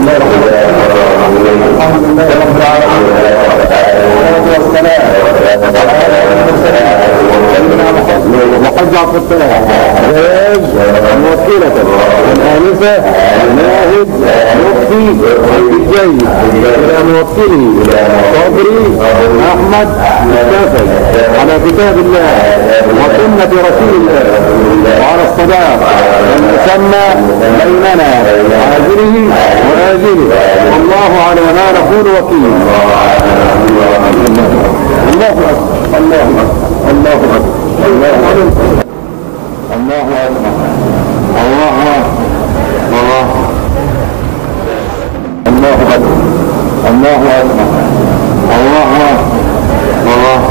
الحمد لله رب العالمين والصلاة والسلام وقد جعل الفتاة جواز موكلة الآنسة ناهد مفتي الجيد إلى موكله صبري أحمد مكافي على كتاب الله وسنة رسول الله وعلى الصداق المسمى بيننا عاجله وآجله والله على ما نقول وكيل. الله أكبر الله أكبر الله أكبر الله أكبر الله أكبر الله أكبر الله أكبر الله أكبر الله